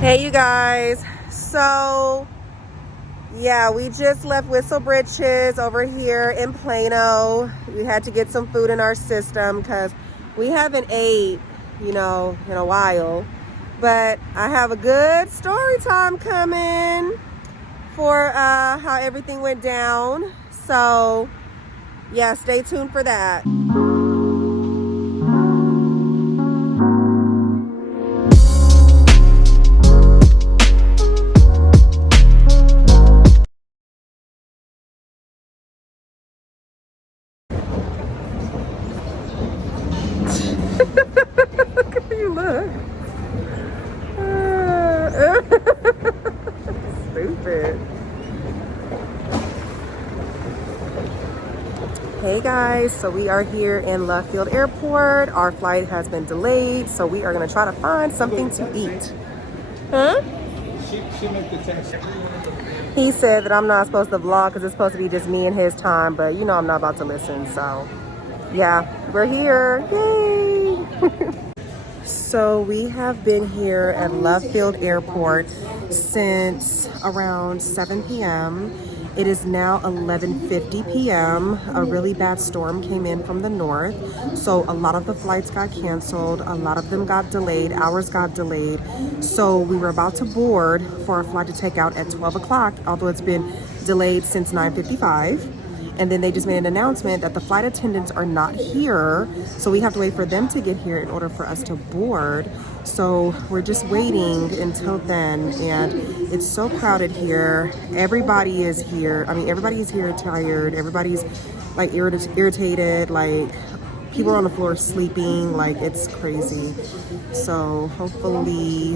Hey you guys, so yeah, we just left Whistle Britches over here in Plano. We had to get some food in our system because we haven't ate, in a while. But I have a good story time coming for how everything went down. So yeah, stay tuned for that. You look stupid. Hey guys, so we are here in Love Field Airport. Our flight has been delayed, so we are going to try to find something to eat. Huh? She made the text. He said that I'm not supposed to vlog because it's supposed to be just me and his time, but I'm not about to listen, so yeah, we're here. Yay! So we have been here at Love Field Airport since around 7 p.m. It is now 11:50 p.m. A really bad storm came in from the north, so a lot of the flights got canceled. A lot of them got delayed. Ours got delayed. So we were about to board for our flight to take out at 12 o'clock, although it's been delayed since 9:55. And then they just made an announcement that the flight attendants are not here. So we have to wait for them to get here in order for us to board. So we're just waiting until then. And it's so crowded here. Everybody is here. I mean, everybody is here tired. Everybody's like irritated. Like people are on the floor sleeping. Like it's crazy. So hopefully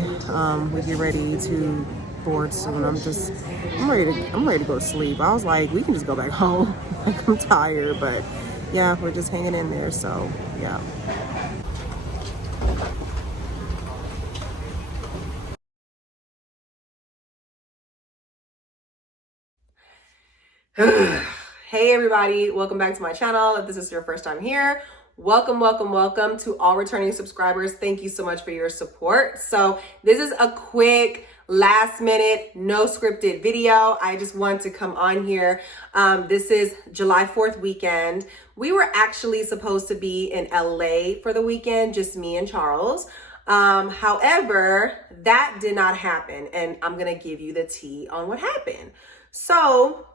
we get ready to board soon. I'm ready to go to sleep. I was like, we can just go back home. Like I'm tired, but yeah, we're just hanging in there. So yeah. Hey everybody, welcome back to my channel. If this is your first time here, welcome to all returning subscribers. Thank you so much for your support. So this is a quick last minute, no scripted video. I just want to come on here. This is July 4th weekend. We were actually supposed to be in LA for the weekend, just me and Charles. However, that did not happen, and I'm gonna give you the tea on what happened. So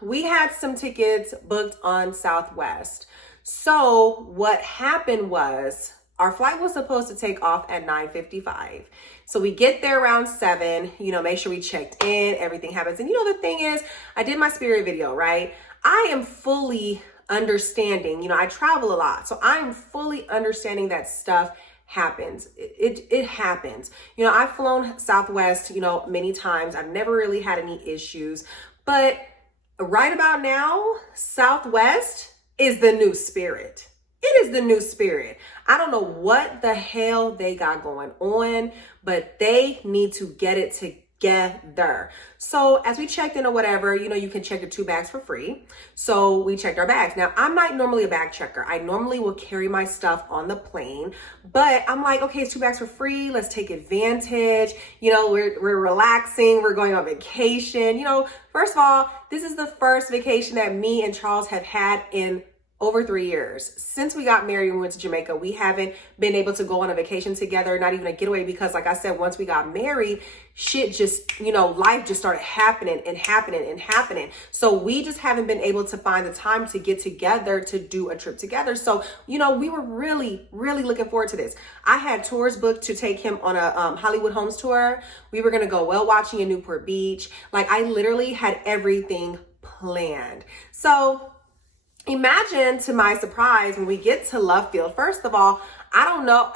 we had some tickets booked on SouthWest. So what happened was our flight was supposed to take off at 9:55. So we get there around 7, make sure we checked in, everything happens. And the thing is, I did my Spirit video, right? I am fully understanding, I travel a lot. So I'm fully understanding that stuff happens. It happens. I've flown Southwest, many times. I've never really had any issues. But right about now, Southwest is the new Spirit. It is the new Spirit. I don't know what the hell they got going on, but they need to get it together. So as we checked in or whatever, you can check your 2 bags for free. So we checked our bags. Now, I'm not normally a bag checker. I normally will carry my stuff on the plane, but I'm like, okay, it's 2 bags for free. Let's take advantage. We're relaxing. We're going on vacation. First of all, this is the first vacation that me and Charles have had in over 3 years. Since we got married and went to Jamaica, we haven't been able to go on a vacation together, not even a getaway, because like I said, once we got married, shit just, life just started happening. So we just haven't been able to find the time to get together to do a trip together. So, we were really, really looking forward to this. I had tours booked to take him on a Hollywood Homes tour. We were going to go whale watching in Newport Beach. Like I literally had everything planned. So imagine, to my surprise, when we get to Love Field, first of all, I don't know,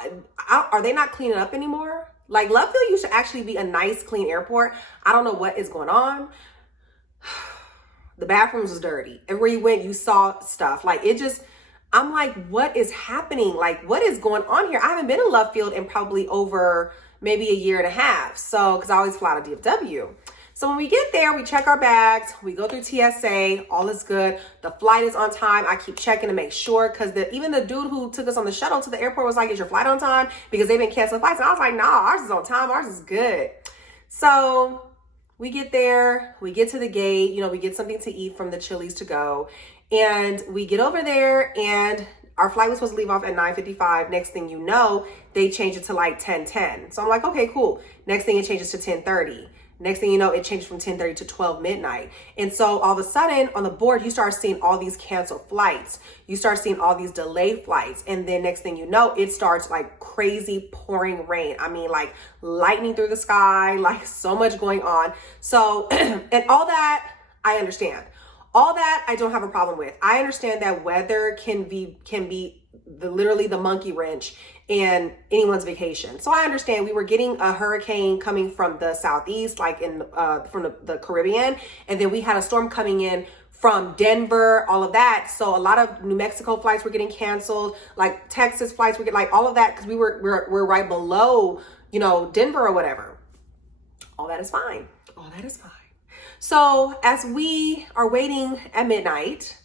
are they not cleaning up anymore? Like Love Field used to actually be a nice, clean airport. I don't know what is going on. The bathrooms was dirty. Everywhere you went, you saw stuff. Like I'm like, what is happening? Like, what is going on here? I haven't been in Love Field in probably over maybe a year and a half. So, because I always fly to DFW. So when we get there, we check our bags, we go through TSA, all is good. The flight is on time. I keep checking to make sure because even the dude who took us on the shuttle to the airport was like, is your flight on time? Because they've been canceling flights. And I was like, nah, ours is on time. Ours is good. So we get there, we get to the gate, we get something to eat from the Chili's to go. And we get over there and our flight was supposed to leave off at 9:55. Next thing you know, they change it to like 10:10. So I'm like, okay, cool. Next thing it changes to 10:30. Next thing you know, it changed from 10:30 to 12 midnight. And so all of a sudden on the board, you start seeing all these canceled flights. You start seeing all these delayed flights. And then next thing you know, it starts like crazy pouring rain. I mean, like lightning through the sky, like so much going on. So, and all that I understand. All that I don't have a problem with. I understand that weather can be literally the monkey wrench in anyone's vacation. So I understand we were getting a hurricane coming from the southeast, like from the Caribbean, and then we had a storm coming in from Denver, all of that. So a lot of New Mexico flights were getting canceled, like Texas flights were getting like all of that because we're right below, Denver or whatever. All that is fine. All that is fine. So as we are waiting at midnight,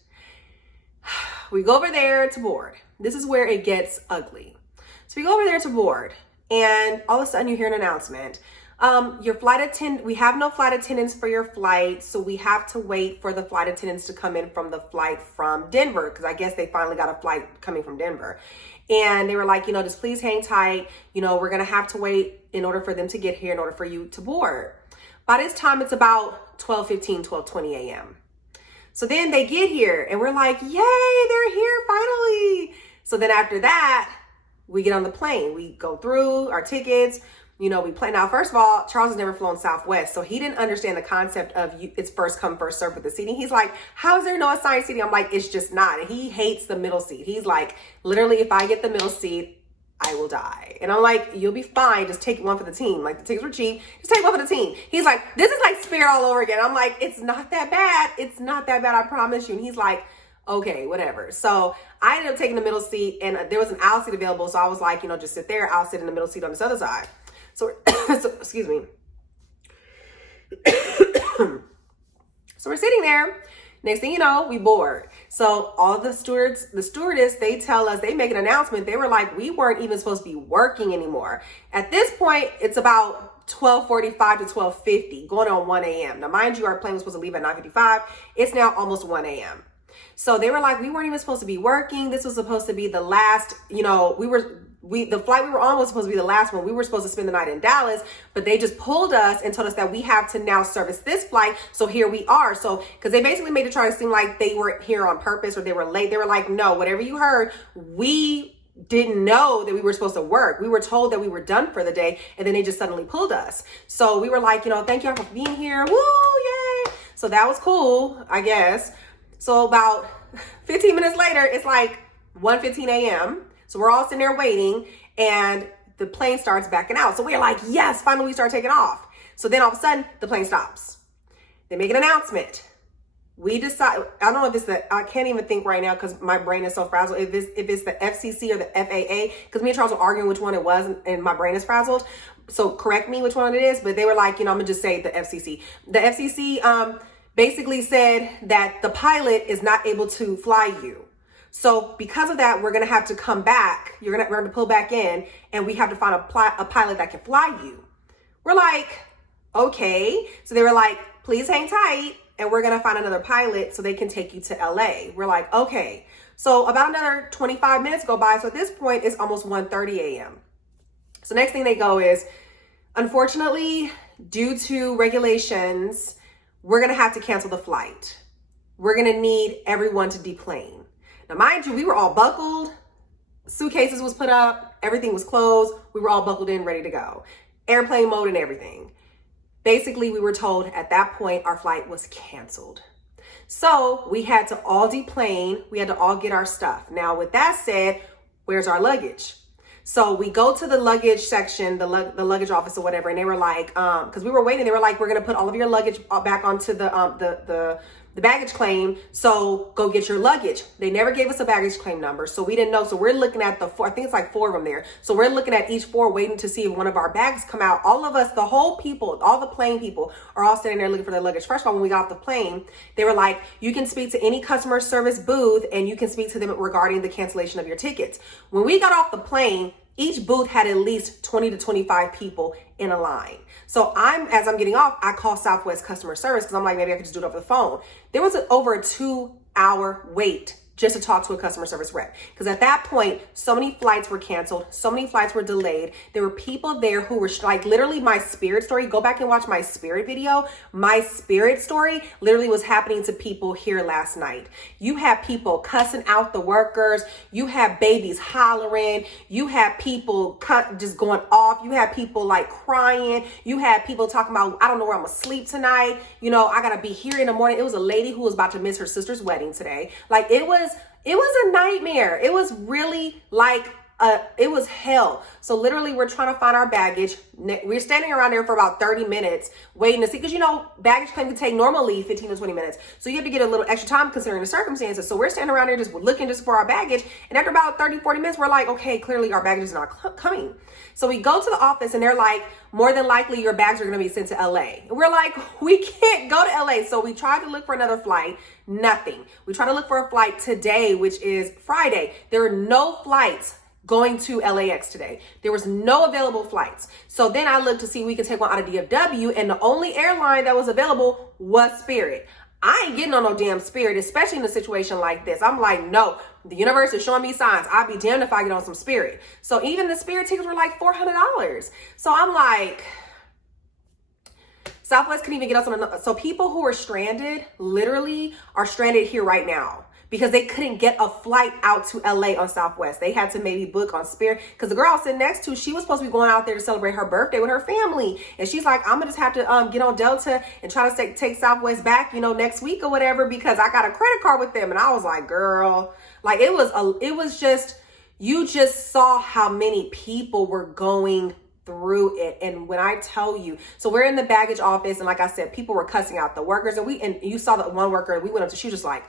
we go over there to board. This is where it gets ugly. So we go over there to board and all of a sudden you hear an announcement. We have no flight attendants for your flight. So we have to wait for the flight attendants to come in from the flight from Denver. Cause I guess they finally got a flight coming from Denver. And they were like, just please hang tight. We're going to have to wait in order for them to get here in order for you to board. By this time, it's about 12:15, 12:20 a.m. So then they get here and we're like, yay, they're here finally. So then after that, we get on the plane. We go through our tickets. We play. Now, first of all, Charles has never flown SouthWest. So he didn't understand the concept of it's first come, first serve with the seating. He's like, how is there no assigned seating? I'm like, it's just not. And he hates the middle seat. He's like, literally, if I get the middle seat, I will die. And I'm like, you'll be fine. Just take one for the team. Like the tickets were cheap. Just take one for the team. He's like, this is like Spirit all over again. I'm like, it's not that bad. It's not that bad. I promise you. And he's like, okay, whatever. So I ended up taking the middle seat and there was an aisle seat available. So I was like, just sit there. I'll sit in the middle seat on this other side. So excuse me. So we're sitting there. Next thing you know, we board. So all the stewardess, they tell us, they make an announcement. They were like, we weren't even supposed to be working anymore. At this point, it's about 12:45 to 12:50, going on 1 a.m. Now, mind you, our plane was supposed to leave at 9:55. It's now almost 1 a.m. So they were like, we weren't even supposed to be working. This was supposed to be the last, the flight we were on was supposed to be the last one. We were supposed to spend the night in Dallas, but they just pulled us and told us that we have to now service this flight. So here we are. So, because they basically made it try to seem like they were here on purpose or they were late. They were like, no, whatever you heard, we didn't know that we were supposed to work. We were told that we were done for the day and then they just suddenly pulled us. So we were like, thank you all for being here. Woo, yay. So that was cool, I guess. So about 15 minutes later, it's like 1:15 a.m. So we're all sitting there waiting and the plane starts backing out. So we're like, yes, finally we start taking off. So then all of a sudden the plane stops. They make an announcement. We decide, I don't know if I can't even think right now because my brain is so frazzled. If it's the FCC or the FAA, because me and Charles were arguing which one it was and my brain is frazzled. So correct me which one it is. But they were like, I'm going to just say the FCC. The FCC basically said that the pilot is not able to fly you. So because of that, we're going to have to come back. We're going to pull back in and we have to find a pilot that can fly you. We're like, okay. So they were like, please hang tight and we're going to find another pilot so they can take you to LA. We're like, okay. So about another 25 minutes go by. So at this point, it's almost 1:30 a.m. So next thing they go is, unfortunately, due to regulations, we're going to have to cancel the flight. We're going to need everyone to deplane. Now, mind you, we were all buckled. Suitcases was put up. Everything was closed. We were all buckled in, ready to go. Airplane mode and everything. Basically, we were told at that point our flight was canceled. So we had to all deplane. We had to all get our stuff. Now, with that said, where's our luggage? So we go to the luggage section, the luggage office or whatever, and they were like, because we were waiting, they were like, we're gonna put all of your luggage back onto the the baggage claim, so go get your luggage. They never gave us a baggage claim number, so we didn't know. So we're looking at the four, I think it's like 4 of them there. So we're looking at each 4, waiting to see if one of our bags come out. All of us, the whole people, all the plane people are all standing there looking for their luggage. First of all, when we got off the plane, they were like, you can speak to any customer service booth and you can speak to them regarding the cancellation of your tickets. When we got off the plane, each booth had at least 20 to 25 people in a line. So as I'm getting off, I call SouthWest customer service because I'm like, maybe I could just do it over the phone. There was over a 2-hour wait just to talk to a customer service rep. Because at that point, so many flights were canceled. So many flights were delayed. There were people there who were like, literally my Spirit story. Go back and watch my Spirit video. My Spirit story literally was happening to people here last night. You had people cussing out the workers. You had babies hollering. You had people just going off. You had people like crying. You had people talking about, I don't know where I'm gonna sleep tonight. You know, I gotta be here in the morning. It was a lady who was about to miss her sister's wedding today. Like it was a nightmare. It was really like, it was hell. So literally we're trying to find our baggage. We're standing around there for about 30 minutes waiting to see, because you know, baggage claim can take normally 15 to 20 minutes. So you have to get a little extra time considering the circumstances. So we're standing around there just looking just for our baggage. And after about 30, 40 minutes, we're like, okay, clearly our baggage is not coming. So we go to the office and they're like, more than likely your bags are going to be sent to LA. And we're like, we can't go to LA. So we tried to look for another flight. Nothing. We tried to look for a flight today, which is Friday. There are no flights going to LAX today. There was no available flights. So then I looked to see if we could take one out of DFW, and the only airline that was available was Spirit. I ain't getting on no damn Spirit, especially in a situation like this. I'm like, no, the universe is showing me signs. I'd be damned if I get on some Spirit. So even the Spirit tickets were like $400. So I'm like, SouthWest couldn't even get us on so people who are stranded literally are stranded here right now because they couldn't get a flight out to LA on SouthWest. They had to maybe book on Spirit because the girl I was sitting next to, she was supposed to be going out there to celebrate her birthday with her family. And she's like, I'm gonna just have to get on Delta and try to take SouthWest back, you know, next week or whatever, because I got a credit card with them. And I was like, girl, like it was just, you just saw how many people were going through it. And when I tell you, so we're in the baggage office, and like I said, people were cussing out the workers, and you saw that one worker we went up to, she was just like,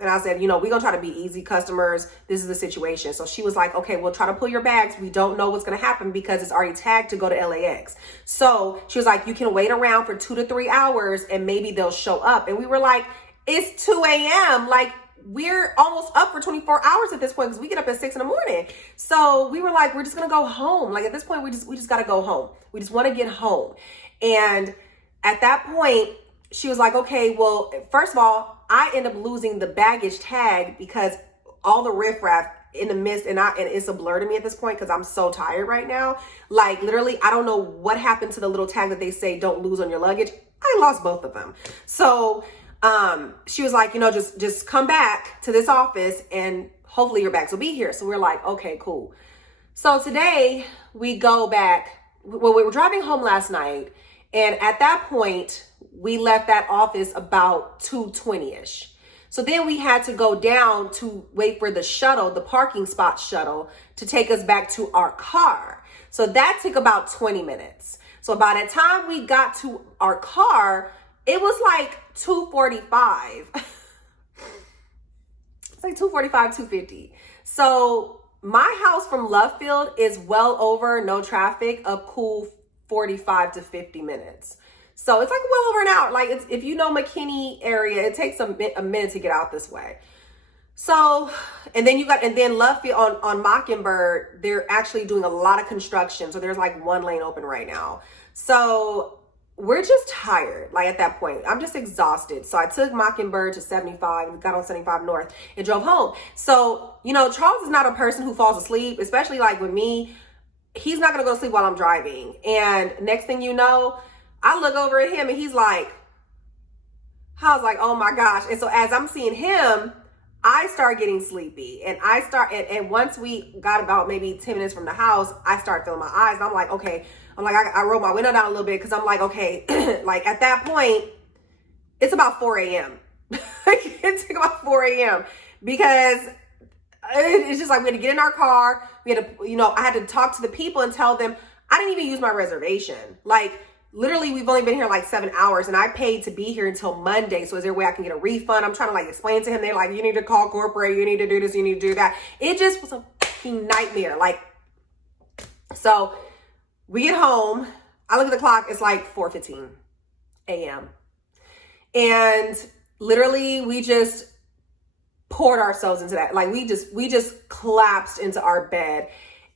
and I said, you know, we're gonna try to be easy customers. This is the situation. So she was like, okay, we'll try to pull your bags. We don't know what's gonna happen because it's already tagged to go to LAX. So she was like, you can wait around for 2 to 3 hours and maybe they'll show up. And we were like, it's 2 a.m. Like, we're almost up for 24 hours at this point because we get up at 6 in the morning. So we were like, we're just gonna go home. Like at this point, we just gotta go home. We just want to get home. And at that point, she was like, okay, well, first of all, I end up losing the baggage tag because all the riffraff in the midst, and it's a blur to me at this point because I'm so tired right now. Like literally, I don't know what happened to the little tag that they say don't lose on your luggage. I lost both of them. So she was like, you know, just come back to this office and hopefully your bags will be here. So we're like, okay, cool. So today we go back. Well, we were driving home last night, and at that point we left that office about 2:20ish. So then we had to go down to wait for the shuttle, the parking spot shuttle, to take us back to our car. So that took about 20 minutes. So by the time we got to our car, it was like 2:45. It's like 2:45, 2:50. So my house from Love Field is well over, no traffic, a cool 45 to 50 minutes. So it's like well over an hour. Like if you know McKinney area, it takes a minute to get out this way. So, and then Love Field on Mockingbird, they're actually doing a lot of construction. So there's like one lane open right now. So we're just tired. Like at that point, I'm just exhausted. So I took Mockingbird to 75, got on 75 North and drove home. So, you know, Charles is not a person who falls asleep, especially like with me. He's not going to go to sleep while I'm driving. And next thing you know, I look over at him and he's like, I was like, oh my gosh. And so as I'm seeing him, I start getting sleepy, and and once we got about maybe 10 minutes from the house, I start feeling my eyes. And I'm like, okay, I rolled my window down a little bit because I'm like, okay, like at that point, it's about 4 a.m. It's about 4 a.m. because it's just like we had to get in our car. We had to, you know, I had to talk to the people and tell them I didn't even use my reservation. Like literally, we've only been here like 7 hours and I paid to be here until Monday. So is there a way I can get a refund? I'm trying to like explain to him. They're like, you need to call corporate. You need to do this. You need to do that. It just was a fucking nightmare. Like, so we get home. I look at the clock. It's like 4:15 a.m. And literally we just poured ourselves into that. Like we just collapsed into our bed.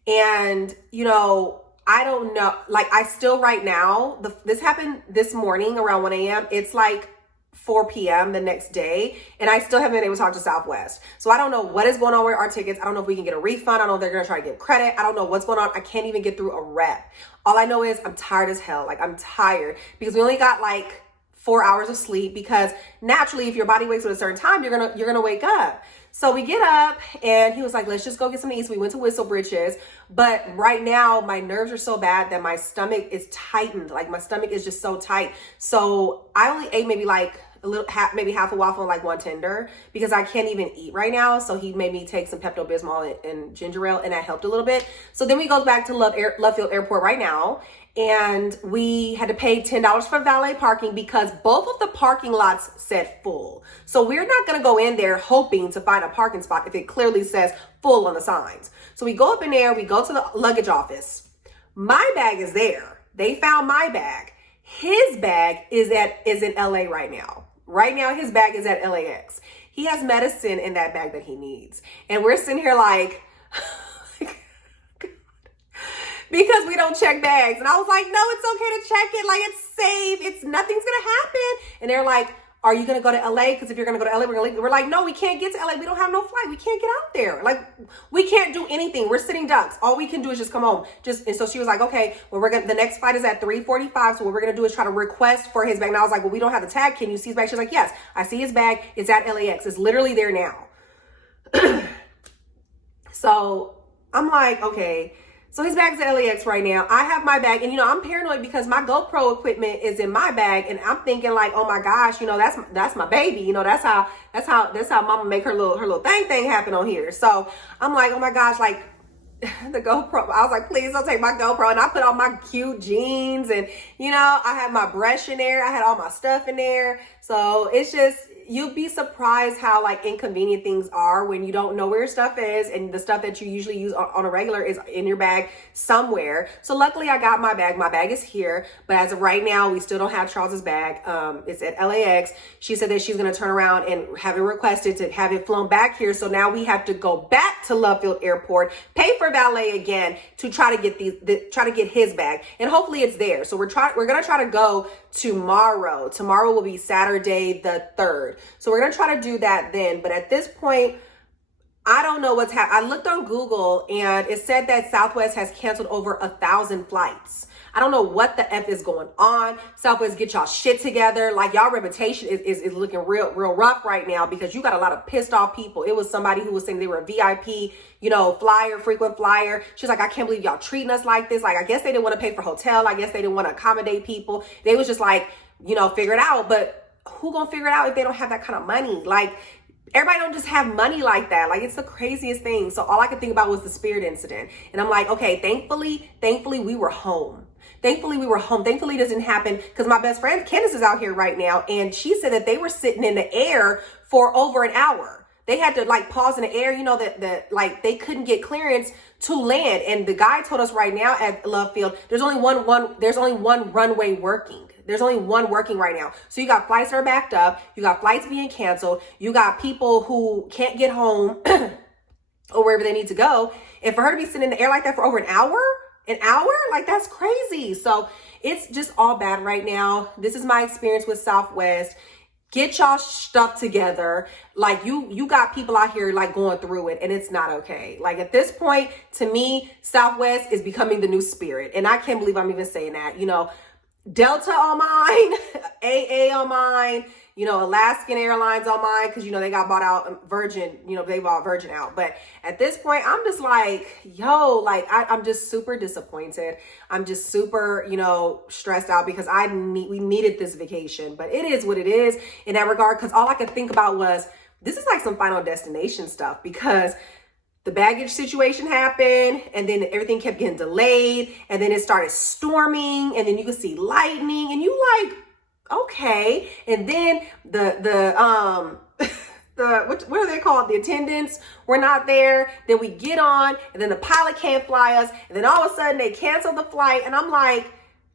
And, you know, I don't know, like I still right now, this happened this morning around 1 a.m. It's like 4 p.m. the next day, and I still haven't been able to talk to Southwest. So I don't know what is going on with our tickets. I don't know if we can get a refund. I don't know if they're going to try to give credit. I don't know what's going on. I can't even get through a rep. All I know is I'm tired as hell. Like I'm tired because we only got like 4 hours of sleep, because naturally if your body wakes up at a certain time, you're gonna wake up. So we get up and he was like, let's just go get something to eat. So we went to Whistle Britches. But right now my nerves are so bad that my stomach is tightened. Like my stomach is just so tight. So I only ate maybe like maybe half a waffle and like one tender because I can't even eat right now. So he made me take some Pepto-Bismol and ginger ale, and that helped a little bit. So then we go back to Love Field Airport right now. And we had to pay $10 for valet parking because both of the parking lots said full. So we're not going to go in there hoping to find a parking spot if it clearly says full on the signs. So we go up in there, we go to the luggage office. My bag is there. They found my bag. His bag is in LA right now. Right now, his bag is at LAX. He has medicine in that bag that he needs. And we're sitting here like, because we don't check bags. And I was like, no, it's okay to check it. Like, it's safe. Nothing's going to happen. And they're like, are you going to go to LA? Because if you're going to go to LA, we're going to leave. We're like, no, we can't get to LA. We don't have no flight. We can't get out there. Like, we can't do anything. We're sitting ducks. All we can do is just come home. And so she was like, okay, well, the next flight is at 3:45. So what we're going to do is try to request for his bag. And I was like, well, we don't have the tag. Can you see his bag? She's like, yes, I see his bag. It's at LAX. It's literally there now. So I'm like, okay. So his bag's at LAX right now. I have my bag, and you know, I'm paranoid because my GoPro equipment is in my bag, and I'm thinking like, oh my gosh, you know, that's my baby. You know, that's how mama make her little thing happen on here. So I'm like, oh my gosh, like the GoPro. I was like, please don't take my GoPro. And I put all my cute jeans, and you know, I had my brush in there. I had all my stuff in there. So it's just, you'd be surprised how like inconvenient things are when you don't know where your stuff is, and the stuff that you usually use on a regular is in your bag somewhere. So luckily I got my bag. My bag is here, but as of right now, we still don't have Charles's bag. It's at LAX. She said that she's going to turn around and have it requested to have it flown back here. So now we have to go back to Love Field Airport, pay for valet again to try to get his bag, and hopefully it's there. So we're going to try to go tomorrow. Tomorrow will be Saturday the 3rd. So we're going to try to do that then. But at this point, I don't know what's happening. I looked on Google and it said that Southwest has canceled over 1,000 flights. I don't know what the F is going on. Southwest, get y'all shit together. Like, y'all reputation is looking real rough right now because you got a lot of pissed off people. It was somebody who was saying they were a VIP, you know, frequent flyer. She's like, I can't believe y'all treating us like this. Like, I guess they didn't want to pay for hotel. I guess they didn't want to accommodate people. They was just like, you know, figure it out. But who gonna figure it out if they don't have that kind of money? Like, everybody don't just have money like that. Like, it's the craziest thing. So all I could think about was the Spirit incident. And I'm like, okay, thankfully we were home. Thankfully it doesn't happen, because my best friend Candace is out here right now, and she said that they were sitting in the air for over an hour. They had to like pause in the air, you know, that like they couldn't get clearance to land. And the guy told us right now at Love Field, there's only one runway working. There's only one working right now. So you got flights that are backed up. You got flights being canceled. You got people who can't get home or wherever they need to go. And for her to be sitting in the air like that for over an hour, like, that's crazy. So it's just all bad right now. This is my experience with Southwest. Get y'all stuff together. Like, you got people out here like going through it, and it's not okay. Like, at this point, to me, Southwest is becoming the new Spirit. And I can't believe I'm even saying that. You know, Delta on mine, AA on mine, you know, Alaskan Airlines on mine, because, you know, they got bought out. Virgin, you know, they bought Virgin out. But at this point, I'm just like, yo, like, I'm just super disappointed. I'm just super, you know, stressed out because we needed this vacation. But it is what it is in that regard, because all I could think about was, this is like some Final Destination stuff, because the baggage situation happened, and then everything kept getting delayed, and then it started storming, and then you could see lightning, and you like, okay. And then the what are they called? The attendants were not there. Then we get on, and then the pilot can't fly us, and then all of a sudden they cancel the flight, and I'm like,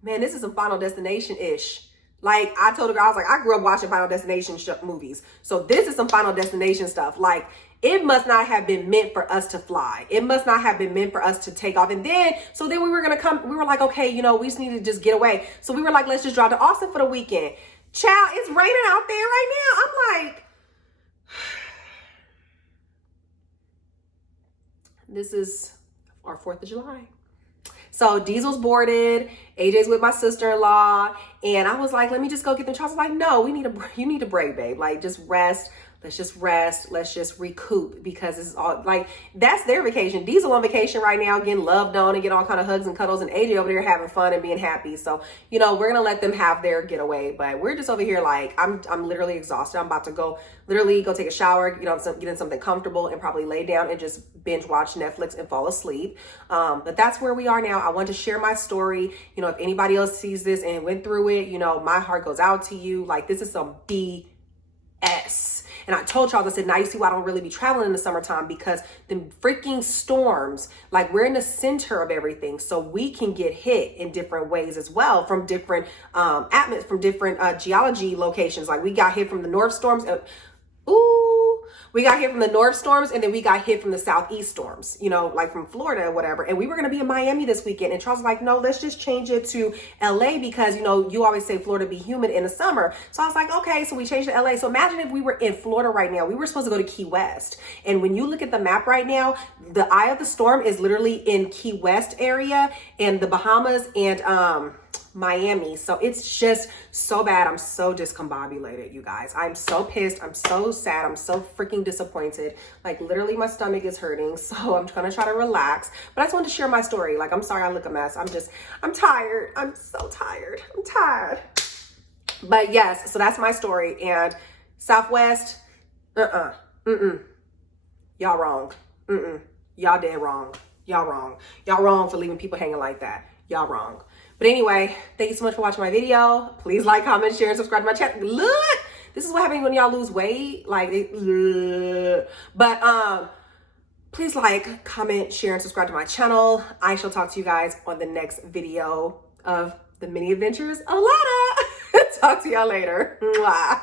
man, this is some Final Destination-ish. Like, I told the girl, I was like, I grew up watching Final Destination movies. So this is some Final Destination stuff. Like, it must not have been meant for us to fly. It must not have been meant for us to take off. And then, so then we were going to come, we were like, okay, you know, we just need to just get away. So we were like, let's just drive to Austin for the weekend. Child, it's raining out there right now. I'm like, this is our 4th of July. So Diesel's boarded, AJ's with my sister-in-law, and I was like, let me just go get them. Charles was like, no, you need a break, babe. Like, just rest. Let's just rest. Let's just recoup, because this is all, like, that's their vacation. Diesel on vacation right now, getting loved on and getting all kind of hugs and cuddles, and AJ over there having fun and being happy. So, you know, we're going to let them have their getaway, but we're just over here like, I'm literally exhausted. I'm about to go take a shower, get in something comfortable, and probably lay down and just binge watch Netflix and fall asleep. But that's where we are now. I want to share my story. You know, if anybody else sees this and went through it, you know, my heart goes out to you. Like, this is some BS. And I told y'all, I said, now you see why I don't really be traveling in the summertime, because the freaking storms, like, we're in the center of everything. So we can get hit in different ways as well, from different geology locations. Like, we got hit from the north storms. We got hit from the north storms, and then we got hit from the southeast storms, you know, like from Florida or whatever. And we were going to be in Miami this weekend. And Charles was like, no, let's just change it to LA, because, you know, you always say Florida be humid in the summer. So I was like, okay, so we changed to LA. So imagine if we were in Florida right now. We were supposed to go to Key West. And when you look at the map right now, the eye of the storm is literally in Key West area and the Bahamas and Miami. So it's just so bad. I'm so discombobulated, you guys. I'm so pissed. I'm so sad. I'm so freaking disappointed. Like, literally my stomach is hurting. So I'm gonna try to relax. But I just wanted to share my story. Like, I'm sorry I look a mess. I'm tired. I'm so tired. I'm tired. But yes, so that's my story. And SouthWest, y'all wrong. Y'all dead wrong. Y'all wrong. Y'all wrong for leaving people hanging like that. Y'all wrong. But anyway, thank you so much for watching my video. Please like, comment, share, and subscribe to my channel. Look, this is what happens when y'all lose weight. Like, please like, comment, share, and subscribe to my channel. I shall talk to you guys on the next video of the mini adventures of Lana. Talk to y'all later. Mwah.